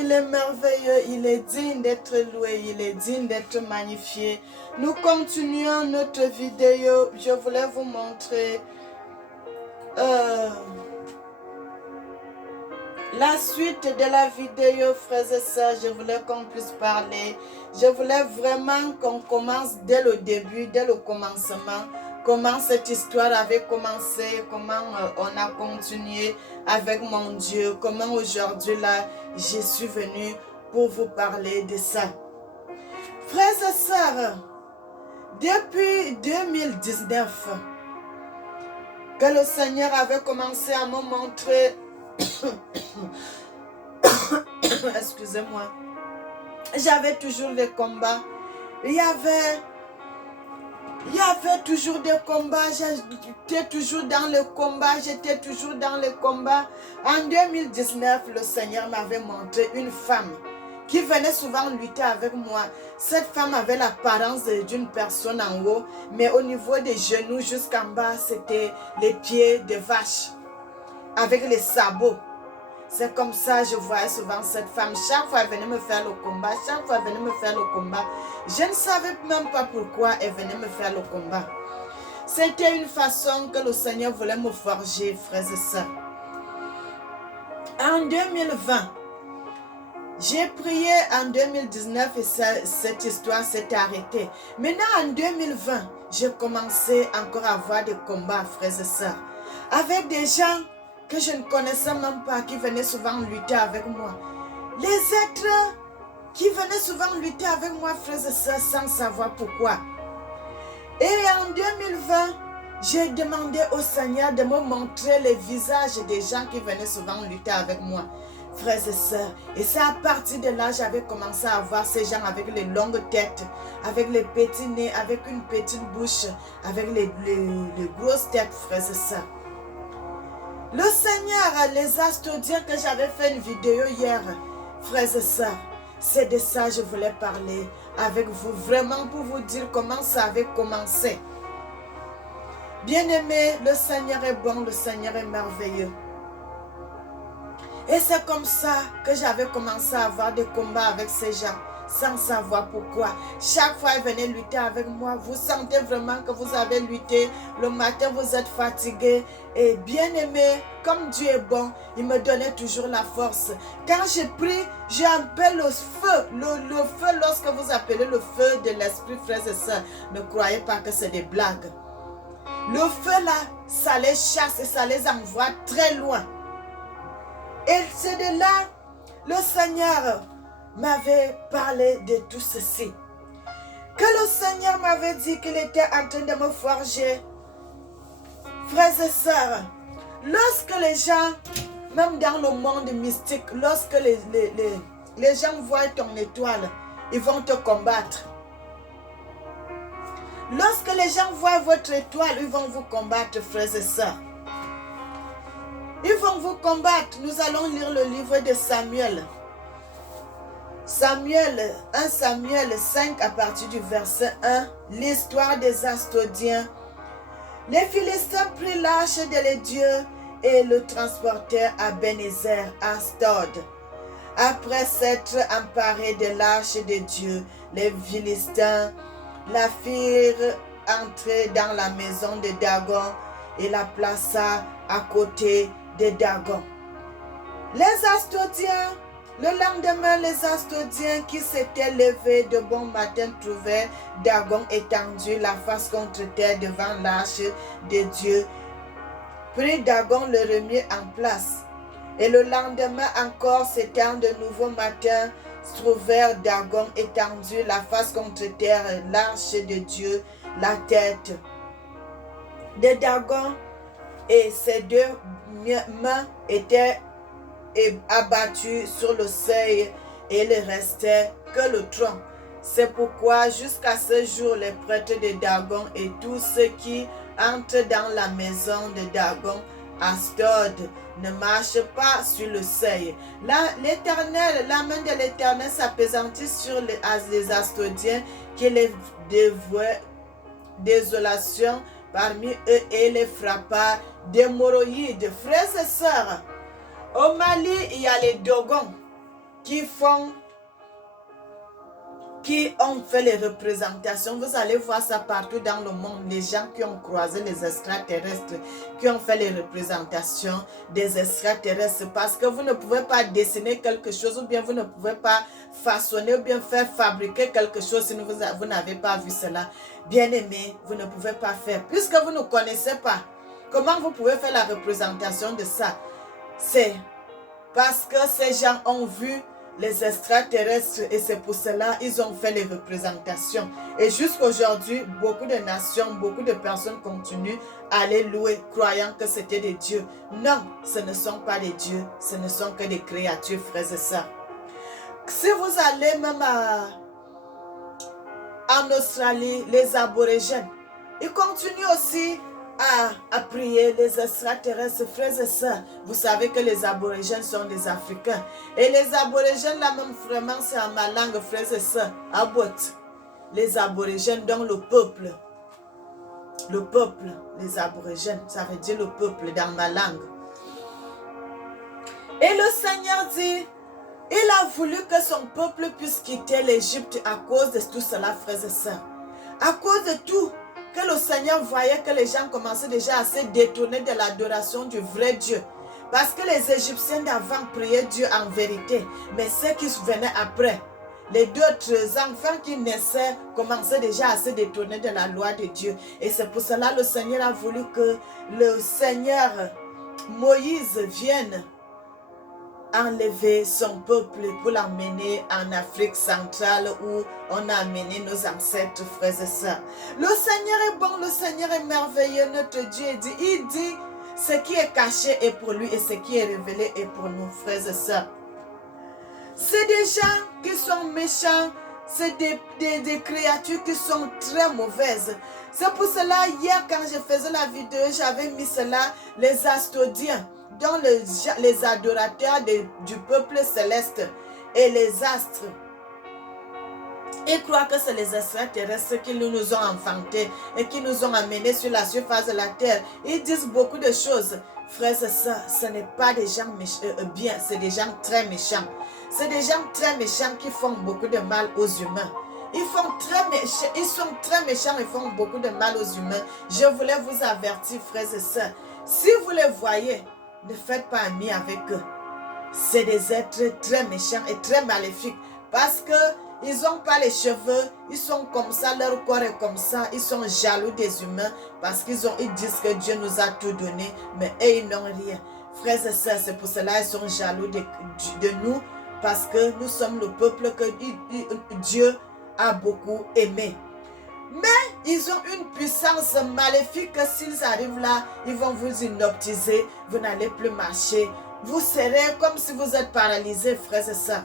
il est merveilleux, il est digne d'être loué, il est digne d'être magnifié. Nous continuons notre vidéo. Je voulais vous montrer la suite de la vidéo, frères et sœurs. Je voulais qu'on puisse parler. Je voulais vraiment qu'on commence dès le début, dès le commencement. Comment cette histoire avait commencé, comment on a continué avec mon Dieu, comment aujourd'hui là, je suis venue pour vous parler de ça. Frères et sœurs, depuis 2019, que le Seigneur avait commencé à me montrer, excusez-moi, j'avais toujours des combats, il y avait toujours des combats, j'étais toujours dans le combat, En 2019, le Seigneur m'avait montré une femme qui venait souvent lutter avec moi. Cette femme avait l'apparence d'une personne en haut, mais au niveau des genoux jusqu'en bas, c'était les pieds de vache avec les sabots. C'est comme ça que je voyais souvent cette femme. Chaque fois, elle venait me faire le combat. Je ne savais même pas pourquoi elle venait me faire le combat. C'était une façon que le Seigneur voulait me forger, frères et sœurs. En 2020, j'ai prié en 2019 et cette histoire s'est arrêtée. Maintenant, en 2020, j'ai commencé encore à avoir des combats, frères et sœurs, avec des gens que je ne connaissais même pas, qui venaient souvent lutter avec moi. Les êtres qui venaient souvent lutter avec moi, frères et sœurs, sans savoir pourquoi. Et en 2020, j'ai demandé au Seigneur de me montrer les visages des gens qui venaient souvent lutter avec moi, frères et sœurs. Et c'est à partir de là, j'avais commencé à voir ces gens avec les longues têtes, avec les petits nez, avec une petite bouche, avec les grosses têtes, frères et sœurs. Le Seigneur, les Astodiens que j'avais fait une vidéo hier, frères et sœurs, c'est de ça que je voulais parler avec vous, vraiment pour vous dire comment ça avait commencé. Bien-aimés, le Seigneur est bon, le Seigneur est merveilleux. Et c'est comme ça que j'avais commencé à avoir des combats avec ces gens, sans savoir pourquoi. Chaque fois, ils venaient lutter avec moi. Vous sentez vraiment que vous avez lutté. Le matin, vous êtes fatigué. Et bien aimé, comme Dieu est bon, il me donnait toujours la force. Quand je prie, j'appelle le feu. Le feu, lorsque vous appelez le feu de l'esprit, frères et sœurs, ne croyez pas que c'est des blagues. Le feu là, ça les chasse et ça les envoie très loin. Et c'est de là, le Seigneur m'avait parlé de tout ceci. Que le Seigneur m'avait dit qu'il était en train de me forger. Frères et sœurs, lorsque les gens, même dans le monde mystique, lorsque les gens voient ton étoile, ils vont te combattre. Lorsque les gens voient votre étoile, ils vont vous combattre, frères et sœurs. Ils vont vous combattre. Nous allons lire le livre de Samuel. 1 Samuel 5 à partir du verset 1. L'histoire des Astodiens. Les Philistins prirent l'arche de Dieu et le transportèrent à Bénézer, à Astod. Après s'être emparés de l'arche de Dieu, les Philistins la firent entrer dans la maison de Dagon et la plaça à côté de Dagon. Les Astodiens, le lendemain, les Astodiens qui s'étaient levés de bon matin trouvèrent Dagon étendu la face contre terre devant l'arche de Dieu. Puis Dagon le remit en place. Et le lendemain encore, c'était de nouveau matin, trouvèrent Dagon étendu la face contre terre, l'arche de Dieu, la tête de Dagon et ses deux mains étaient abattues sur le seuil et il ne restait que le tronc. C'est pourquoi jusqu'à ce jour, les prêtres de Dagon et tous ceux qui entrent dans la maison de Dagon, Astod, ne marchent pas sur le seuil. L'Éternel, la main de l'Éternel s'appesantit sur les Astodiens qui les dévouaient désolation parmi eux et les frappa d'hémorroïdes. Frères et sœurs, au Mali, il y a les Dogons. qui ont fait les représentations. Vous allez voir ça partout dans le monde. Les gens qui ont croisé les extraterrestres, qui ont fait les représentations des extraterrestres. Parce que vous ne pouvez pas dessiner quelque chose ou bien vous ne pouvez pas façonner ou bien faire fabriquer quelque chose si vous n'avez pas vu cela. Bien aimé, vous ne pouvez pas faire. Puisque vous ne connaissez pas comment vous pouvez faire la représentation de ça. C'est parce que ces gens ont vu les extraterrestres et c'est pour cela ils ont fait les représentations. Et jusqu'à aujourd'hui, beaucoup de nations, beaucoup de personnes continuent à les louer, croyant que c'était des dieux. Non, ce ne sont pas des dieux, ce ne sont que des créatures, frères et sœurs. Si vous allez même en Australie, les aborigènes, ils continuent aussi à prier les extraterrestres, frères et sœurs. Vous savez que les aborigènes sont des Africains. Et les aborigènes, là même vraiment, c'est en ma langue, frères et sœurs, Abot. Les aborigènes, donc le peuple. Le peuple, les aborigènes, ça veut dire le peuple dans ma langue. Et le Seigneur dit, il a voulu que son peuple puisse quitter l'Égypte à cause de tout cela, frères et sœurs. À cause de tout. Que le Seigneur voyait que les gens commençaient déjà à se détourner de l'adoration du vrai Dieu. Parce que les Égyptiens d'avant priaient Dieu en vérité. Mais ceux qui venaient après, les d'autres enfants qui naissaient, commençaient déjà à se détourner de la loi de Dieu. Et c'est pour cela que le Seigneur a voulu que le Seigneur Moïse vienne enlever son peuple pour l'emmener en Afrique centrale où on a amené nos ancêtres, frères et sœurs. Le Seigneur est bon, le Seigneur est merveilleux, notre Dieu dit, il dit ce qui est caché est pour lui et ce qui est révélé est pour nous, frères et sœurs. C'est des gens qui sont méchants, c'est des créatures qui sont très mauvaises. C'est pour cela, hier quand je faisais la vidéo, j'avais mis cela, les Astodiens, dont les adorateurs du peuple céleste et les astres. Ils croient que c'est les extraterrestres qui nous ont enfantés et qui nous ont amenés sur la surface de la terre. Ils disent beaucoup de choses. Frères et sœurs, ce n'est pas des gens bien, c'est des gens très méchants. C'est des gens très méchants qui font beaucoup de mal aux humains. Ils sont très méchants et font beaucoup de mal aux humains. Je voulais vous avertir, frères et sœurs. Si vous les voyez, ne faites pas amis avec eux. C'est des êtres très méchants et très maléfiques. Parce qu'ils n'ont pas les cheveux, ils sont comme ça, leur corps est comme ça. Ils sont jaloux des humains parce qu'ils disent que Dieu nous a tout donné, mais eux, ils n'ont rien. Frères et sœurs, c'est pour cela qu'ils sont jaloux de nous, parce que nous sommes le peuple que Dieu a beaucoup aimé. Mais ils ont une puissance maléfique que s'ils arrivent là, ils vont vous hypnotiser, vous n'allez plus marcher. Vous serez comme si vous êtes paralysés, frères et sœurs.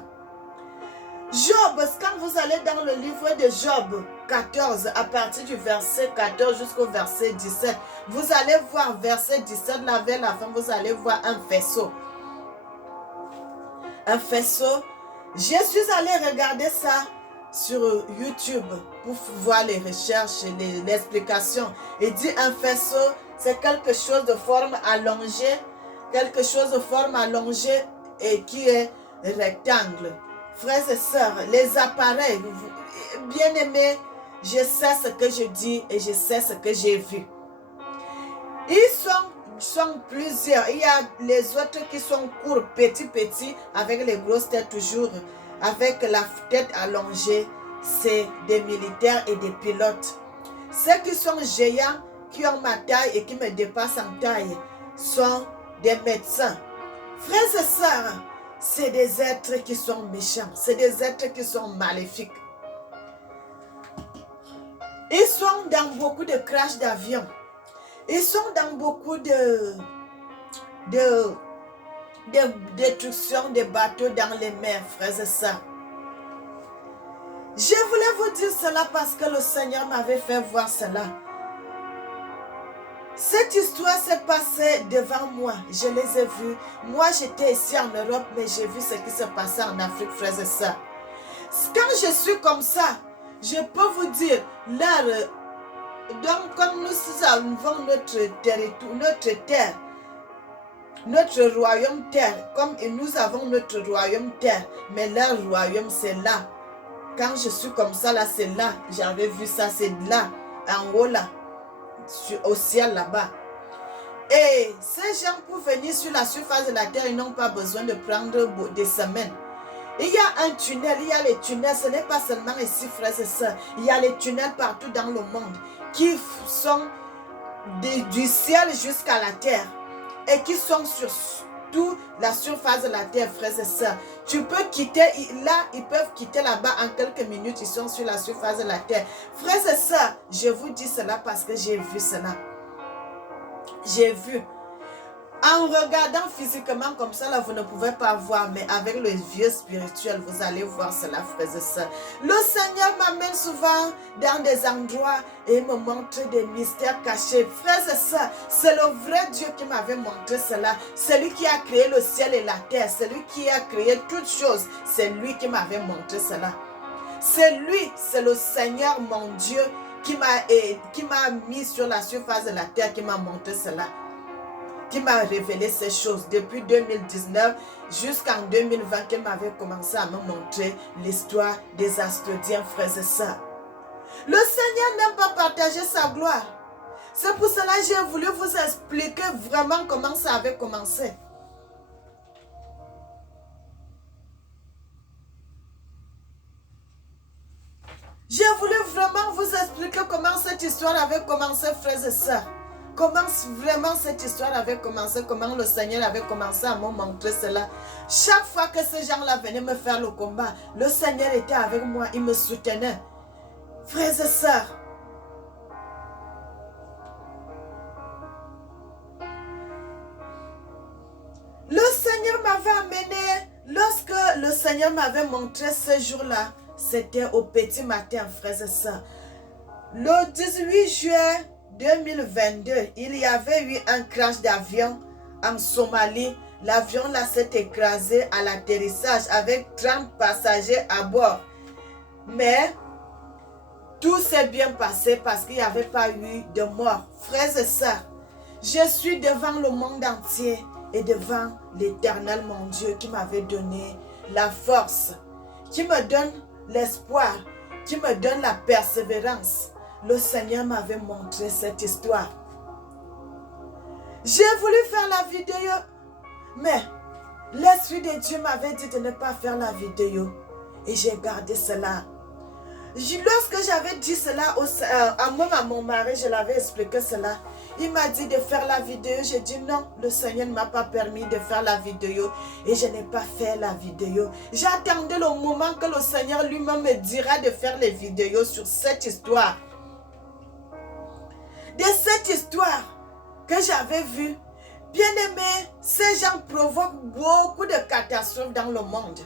Job, quand vous allez dans le livre de Job 14, à partir du verset 14 jusqu'au verset 17, vous allez voir verset 17, là vers la fin, vous allez voir un faisceau. Un faisceau. Je suis allée regarder ça sur YouTube pour voir les recherches et l'explication. Il dit un faisceau, c'est quelque chose de forme allongée, quelque chose de forme allongée et qui est rectangle. Frères et sœurs, les appareils, bien aimés, je sais ce que je dis et je sais ce que j'ai vu. Ils sont plusieurs. Il y a les autres qui sont courts, petits, avec les grosses têtes toujours, avec la tête allongée. C'est des militaires et des pilotes. Ceux qui sont géants, qui ont ma taille et qui me dépassent en taille, sont des médecins. Frères et sœurs, c'est des êtres qui sont méchants. C'est des êtres qui sont maléfiques. Ils sont dans beaucoup de crashs d'avions. Ils sont dans beaucoup de destruction des bateaux dans les mers, frères et sœurs. Je voulais vous dire cela parce que le Seigneur m'avait fait voir cela. Cette histoire s'est passée devant moi. Je les ai vus. Moi, j'étais ici en Europe, mais j'ai vu ce qui se passait en Afrique, frères et sœurs. Quand je suis comme ça, je peux vous dire, là, donc comme nous avons notre territoire, notre terre, notre royaume terre, comme nous avons notre royaume terre, mais leur royaume c'est là. Quand je suis comme ça là, c'est là. J'avais vu ça, c'est là, en haut là, au ciel là-bas. Et ces gens pour venir sur la surface de la terre, ils n'ont pas besoin de prendre des semaines. Il y a un tunnel, il y a les tunnels, ce n'est pas seulement ici, frères et sœurs. Il y a les tunnels partout dans le monde qui sont du ciel jusqu'à la terre et qui sont sur toute la surface de la terre, frères et sœurs. Tu peux quitter, là, ils peuvent quitter là-bas en quelques minutes, ils sont sur la surface de la terre. Frères et sœurs, je vous dis cela parce que j'ai vu cela. J'ai vu. En regardant physiquement comme ça, là, vous ne pouvez pas voir, mais avec le vieux spirituel, vous allez voir cela, frères et sœurs. Le Seigneur m'amène souvent dans des endroits et me montre des mystères cachés. Frères et sœurs, c'est le vrai Dieu qui m'avait montré cela. Celui qui a créé le ciel et la terre, celui qui a créé toutes choses, c'est lui qui m'avait montré cela. C'est lui, c'est le Seigneur, mon Dieu, qui m'a mis sur la surface de la terre, qui m'a montré cela, qui m'a révélé ces choses depuis 2019 jusqu'en 2020, qu'il m'avait commencé à me montrer l'histoire des Astodiens, frères et sœurs. Le Seigneur n'aime pas partager sa gloire. C'est pour cela que j'ai voulu vous expliquer vraiment comment ça avait commencé. J'ai voulu vraiment vous expliquer comment cette histoire avait commencé, frères et sœurs. Comment vraiment cette histoire avait commencé, comment le Seigneur avait commencé à me montrer cela. Chaque fois que ces gens-là venaient me faire le combat, le Seigneur était avec moi, il me soutenait. Frères et sœurs, le Seigneur m'avait amené, lorsque le Seigneur m'avait montré ce jour-là, c'était au petit matin, frères et sœurs. Le 18 juin 2022, il y avait eu un crash d'avion en Somalie. L'avion là s'est écrasé à l'atterrissage avec 30 passagers à bord. Mais tout s'est bien passé parce qu'il n'y avait pas eu de mort. Frères et sœurs, je suis devant le monde entier et devant l'Éternel, mon Dieu, qui m'avait donné la force, qui me donne l'espoir, qui me donne la persévérance. Le Seigneur m'avait montré cette histoire. J'ai voulu faire la vidéo, mais l'Esprit de Dieu m'avait dit de ne pas faire la vidéo. Et j'ai gardé cela. Lorsque j'avais dit cela à mon mari, je l'avais expliqué cela. Il m'a dit de faire la vidéo. J'ai dit non, le Seigneur ne m'a pas permis de faire la vidéo. Et je n'ai pas fait la vidéo. J'attendais le moment que le Seigneur lui-même me dira de faire les vidéos sur cette histoire. De cette histoire que j'avais vue, bien aimé, ces gens provoquent beaucoup de catastrophes dans le monde.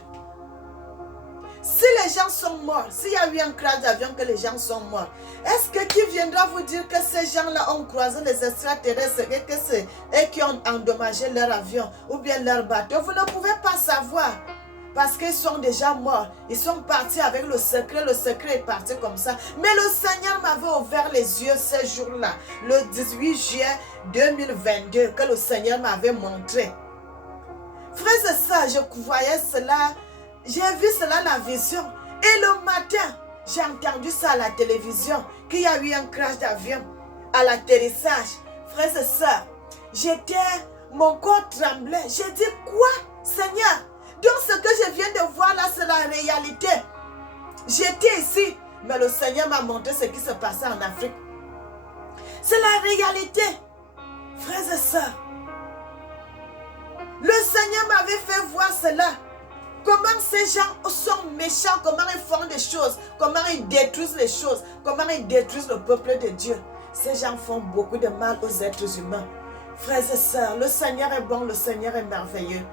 Si les gens sont morts, s'il y a eu un crash d'avion que les gens sont morts, est-ce que qui viendra vous dire que ces gens-là ont croisé les extraterrestres et que c'est eux qui ont endommagé leur avion ou bien leur bateau? Vous ne pouvez pas savoir. Parce qu'ils sont déjà morts. Ils sont partis avec le secret est parti comme ça. Mais le Seigneur m'avait ouvert les yeux ce jour-là, le 18 juin 2022, que le Seigneur m'avait montré. Frères et sœurs, je voyais cela, j'ai vu cela la vision. Et le matin, j'ai entendu ça à la télévision, qu'il y a eu un crash d'avion à l'atterrissage. Frères et sœurs, mon corps tremblait. J'ai dit, quoi, Seigneur? Donc ce que je viens de voir là, c'est la réalité. J'étais ici, mais le Seigneur m'a montré ce qui se passait en Afrique. C'est la réalité. Frères et sœurs, le Seigneur m'avait fait voir cela. Comment ces gens sont méchants, comment ils font des choses, comment ils détruisent les choses, comment ils détruisent le peuple de Dieu. Ces gens font beaucoup de mal aux êtres humains. Frères et sœurs, le Seigneur est bon, le Seigneur est merveilleux.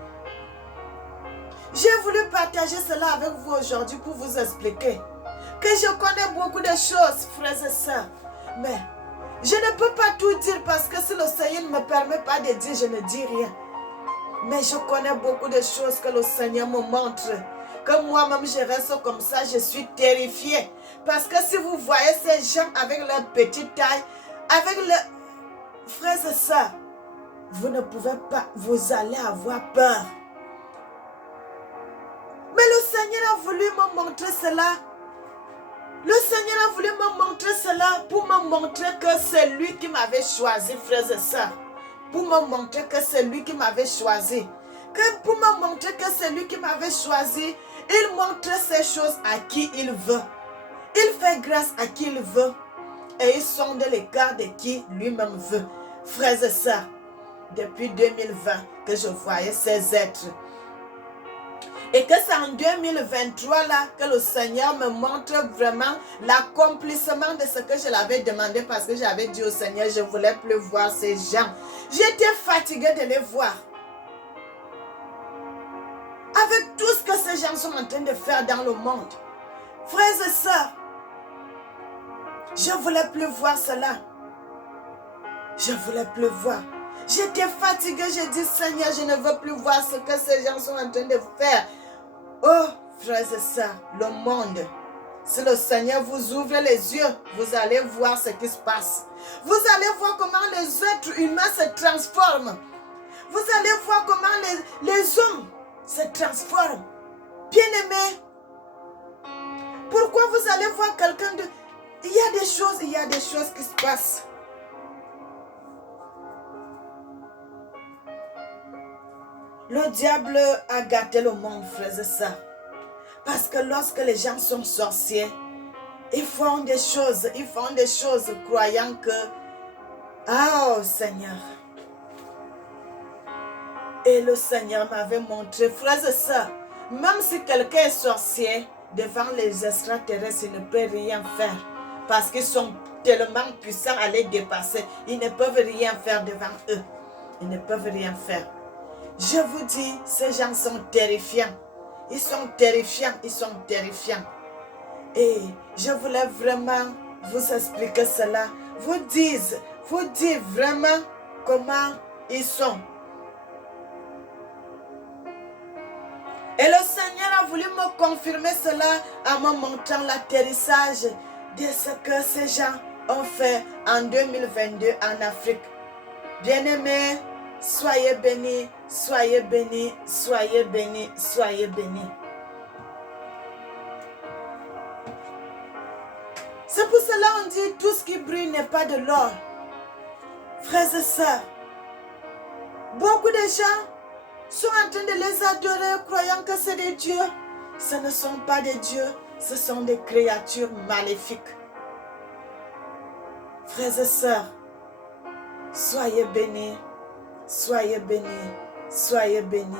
J'ai voulu partager cela avec vous aujourd'hui pour vous expliquer que je connais beaucoup de choses, frères et sœurs. Mais je ne peux pas tout dire parce que si le Seigneur ne me permet pas de dire, je ne dis rien. Mais je connais beaucoup de choses que le Seigneur me montre. Que moi-même je reste comme ça, je suis terrifiée. Parce que si vous voyez ces gens avec leur petite taille, avec le... Frères et sœurs, vous ne pouvez pas, vous allez avoir peur. Mais le Seigneur a voulu me montrer cela. Le Seigneur a voulu me montrer cela pour me montrer que c'est lui qui m'avait choisi, frères et sœurs. Pour me montrer que c'est lui qui m'avait choisi. Pour me montrer que c'est lui qui m'avait choisi, il montre ces choses à qui il veut. Il fait grâce à qui il veut. Et il sonde les cœurs de qui lui-même veut. Frères et sœurs, depuis 2020 que je voyais ces êtres. Et que c'est en 2023 là que le Seigneur me montre vraiment l'accomplissement de ce que je l'avais demandé, parce que j'avais dit au Seigneur, je ne voulais plus voir ces gens. J'étais fatiguée de les voir. Avec tout ce que ces gens sont en train de faire dans le monde. Frères et sœurs, je ne voulais plus voir cela. Je ne voulais plus voir. J'étais fatiguée, j'ai dit, Seigneur, je ne veux plus voir ce que ces gens sont en train de faire. Oh, frères et sœurs, le monde, si le Seigneur vous ouvre les yeux, vous allez voir ce qui se passe. Vous allez voir comment les êtres humains se transforment. Vous allez voir comment les hommes se transforment. Bien-aimés, pourquoi vous allez voir quelqu'un de... Il y a des choses qui se passent. Le diable a gâté le monde, frères et sœurs. Parce que lorsque les gens sont sorciers, ils font des choses croyant que, oh Seigneur. Et le Seigneur m'avait montré, frères et sœurs, même si quelqu'un est sorcier, devant les extraterrestres, il ne peut rien faire. Parce qu'ils sont tellement puissants à les dépasser. Ils ne peuvent rien faire devant eux. Ils ne peuvent rien faire. Je vous dis, ces gens sont terrifiants. Ils sont terrifiants, ils sont terrifiants. Et je voulais vraiment vous expliquer cela. Vous dire vraiment comment ils sont. Et le Seigneur a voulu me confirmer cela en me montrant l'atterrissage de ce que ces gens ont fait en 2022 en Afrique. Bien-aimés, soyez bénis, soyez bénis, soyez bénis, soyez bénis. C'est pour cela qu'on dit tout ce qui brille n'est pas de l'or. Frères et sœurs, beaucoup de gens sont en train de les adorer, croyant que c'est des dieux. Ce ne sont pas des dieux, ce sont des créatures maléfiques. Frères et sœurs, soyez bénis, soyez bénis, soyez bénis.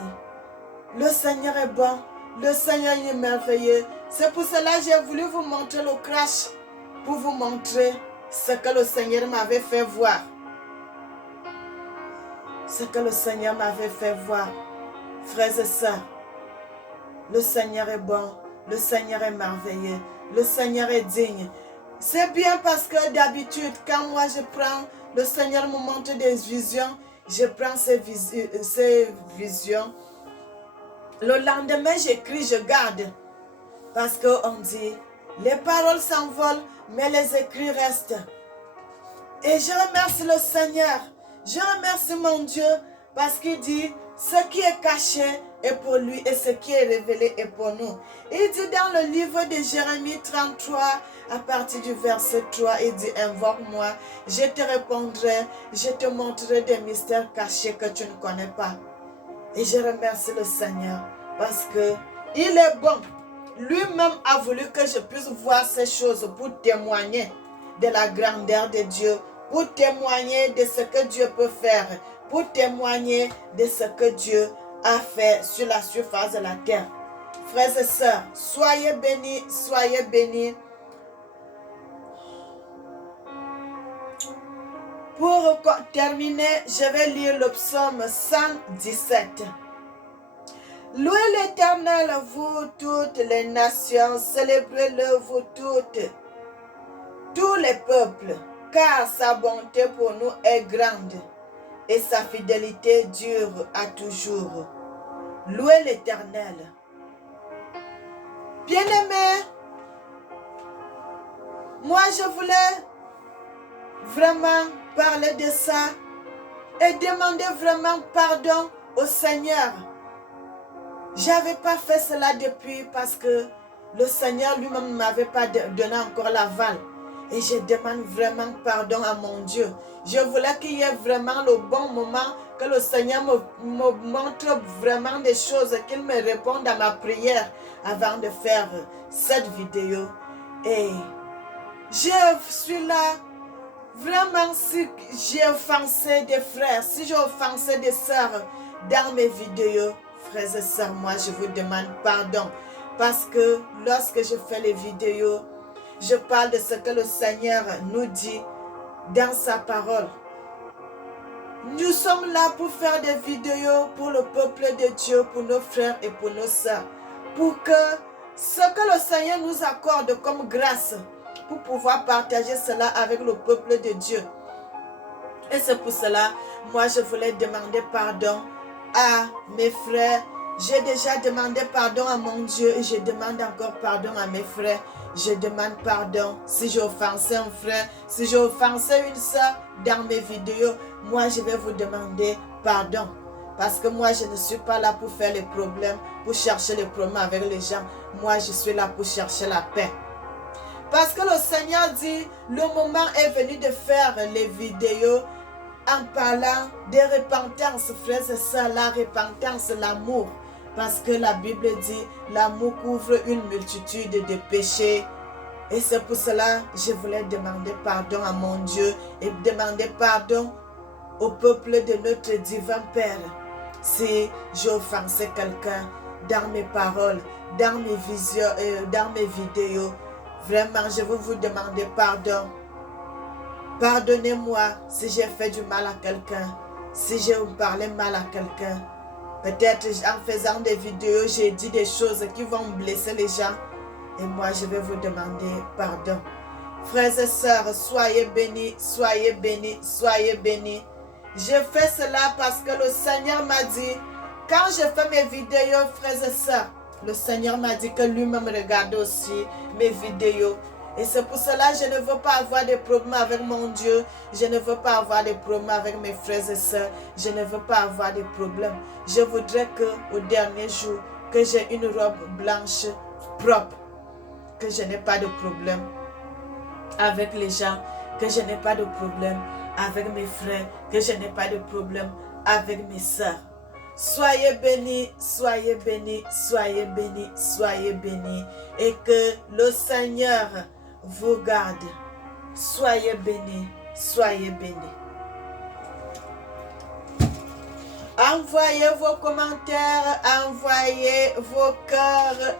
Le Seigneur est bon, le Seigneur est merveilleux. C'est pour cela que j'ai voulu vous montrer le crash, pour vous montrer ce que le Seigneur m'avait fait voir. Ce que le Seigneur m'avait fait voir. Frères et sœurs, le Seigneur est bon, le Seigneur est merveilleux, le Seigneur est digne. C'est bien parce que d'habitude, quand moi je prends, le Seigneur me montre des visions, je prends ces visions. Le lendemain, j'écris, je garde. Parce qu'on dit, les paroles s'envolent, mais les écrits restent. Et je remercie le Seigneur. Je remercie mon Dieu parce qu'il dit, ce qui est caché est pour lui et ce qui est révélé est pour nous. Il dit dans le livre de Jérémie 33, à partir du verset 3, il dit, invoque-moi, je te répondrai, je te montrerai des mystères cachés que tu ne connais pas. Et je remercie le Seigneur parce que il est bon. Lui-même a voulu que je puisse voir ces choses pour témoigner de la grandeur de Dieu, pour témoigner de ce que Dieu peut faire, pour témoigner de ce que Dieu a fait sur la surface de la terre. Frères et sœurs, soyez bénis, soyez bénis. Pour terminer, je vais lire le psaume 117. Louez l'Éternel, vous toutes les nations, célébrez-le, vous toutes, tous les peuples, car sa bonté pour nous est grande et sa fidélité dure à toujours. Louez l'Éternel. Bien-aimés, moi je voulais vraiment parler de ça et demandez vraiment pardon au Seigneur. Je n'avais pas fait cela depuis parce que le Seigneur lui-même ne m'avait pas donné encore l'aval. Et je demande vraiment pardon à mon Dieu. Je voulais qu'il y ait vraiment le bon moment, que le Seigneur me montre vraiment des choses, qu'il me réponde à ma prière avant de faire cette vidéo. Et je suis là, vraiment, si j'ai offensé des frères, si j'ai offensé des sœurs dans mes vidéos, frères et sœurs, moi je vous demande pardon. Parce que lorsque je fais les vidéos, je parle de ce que le Seigneur nous dit dans sa parole. Nous sommes là pour faire des vidéos pour le peuple de Dieu, pour nos frères et pour nos sœurs. Pour que ce que le Seigneur nous accorde comme grâce, pour pouvoir partager cela avec le peuple de Dieu. Et c'est pour cela, moi je voulais demander pardon à mes frères. J'ai déjà demandé pardon à mon Dieu et je demande encore pardon à mes frères. Je demande pardon si j'ai offensé un frère, si j'ai offensé une soeur dans mes vidéos. Moi, je vais vous demander pardon. Parce que moi, je ne suis pas là pour faire les problèmes, pour chercher les problèmes avec les gens. Moi, je suis là pour chercher la paix. Parce que le Seigneur dit, le moment est venu de faire les vidéos en parlant de repentance, frères et sœurs, la repentance, l'amour. Parce que la Bible dit, l'amour couvre une multitude de péchés. Et c'est pour cela que je voulais demander pardon à mon Dieu et demander pardon au peuple de notre divin Père. Si j'ai offensé quelqu'un dans mes paroles, dans mes visions, dans mes vidéos, vraiment, je veux vous demander pardon. Pardonnez-moi si j'ai fait du mal à quelqu'un, si j'ai parlé mal à quelqu'un. Peut-être en faisant des vidéos, j'ai dit des choses qui vont blesser les gens. Et moi, je vais vous demander pardon. Frères et sœurs, soyez bénis, soyez bénis, soyez bénis. Je fais cela parce que le Seigneur m'a dit, quand je fais mes vidéos, frères et sœurs, le Seigneur m'a dit que lui-même regarde aussi mes vidéos. Et c'est pour cela que je ne veux pas avoir de problèmes avec mon Dieu. Je ne veux pas avoir de problèmes avec mes frères et sœurs. Je ne veux pas avoir de problèmes. Je voudrais qu'au dernier jour, que j'ai une robe blanche propre. Que je n'ai pas de problème avec les gens. Que je n'ai pas de problème avec mes frères. Que je n'ai pas de problème avec mes sœurs. Soyez bénis, soyez bénis, soyez bénis, soyez bénis. Et que le Seigneur vous garde. Soyez bénis, soyez bénis. Envoyez vos commentaires, envoyez vos cœurs,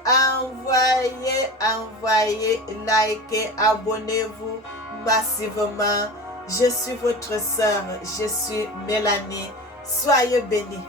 envoyez, likez, abonnez-vous massivement. Je suis votre sœur, je suis Mélanie. Soyez bénis.